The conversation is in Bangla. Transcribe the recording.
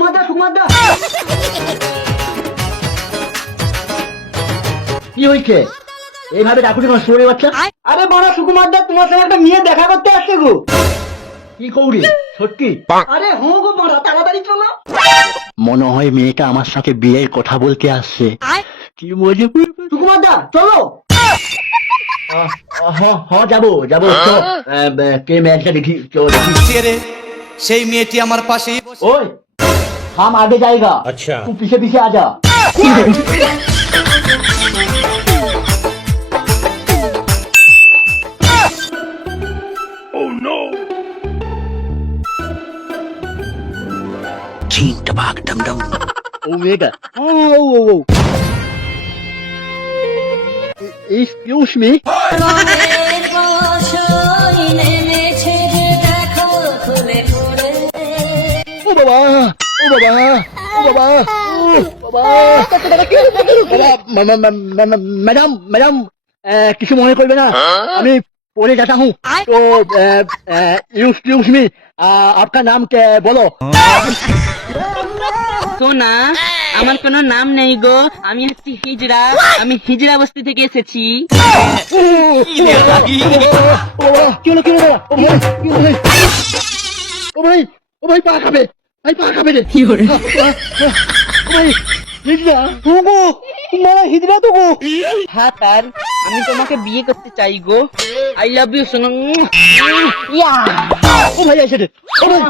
সুকুমারদা কি হয়েছে এইভাবে ডাকুটি তোমার শুয়ে বাচ্চা? আরে বড় সুকুমারদা, তোমার সঙ্গে একটা মেয়ে দেখা করতে আসছে গো। কি কৌরি সত্যি? আরে হো গো বড়, তাড়াতাড়ি চলো। মনে হয় মেয়েটা আমার সাথে বিয়ের কথা বলতে আসছে। কি মজা। সুকুমারদা চলো। হ্যাঁ যাবো যাবো। কে মেয়েটা দেখি সেই মেয়েটি আমার পাশেই ওই हम आगे जाएगा। अच्छा तू पीछे पीछे आ जा। चीन टबाक डम डम। Omega. Oh. Excuse me. ও বাবা ম্যাডাম কিছু মনে করবে না, আমি পড়ে যাতা হুঁ তো। ইউজ মি, আপনার নাম কে বলো? সোনা, আমার কোনো নাম নেই গো, আমি হচ্ছি হিজড়া। আমি হিজড়া বস্তি থেকে এসেছি। ও ভাই পা খাবে, রে। কি করে হিজড়া তো গো। হ্যাঁ তার, আমি তোমাকে বিয়ে করতে চাই গো। আই লাভ ইউ সোনা। ও ভাই এসে ও ভাই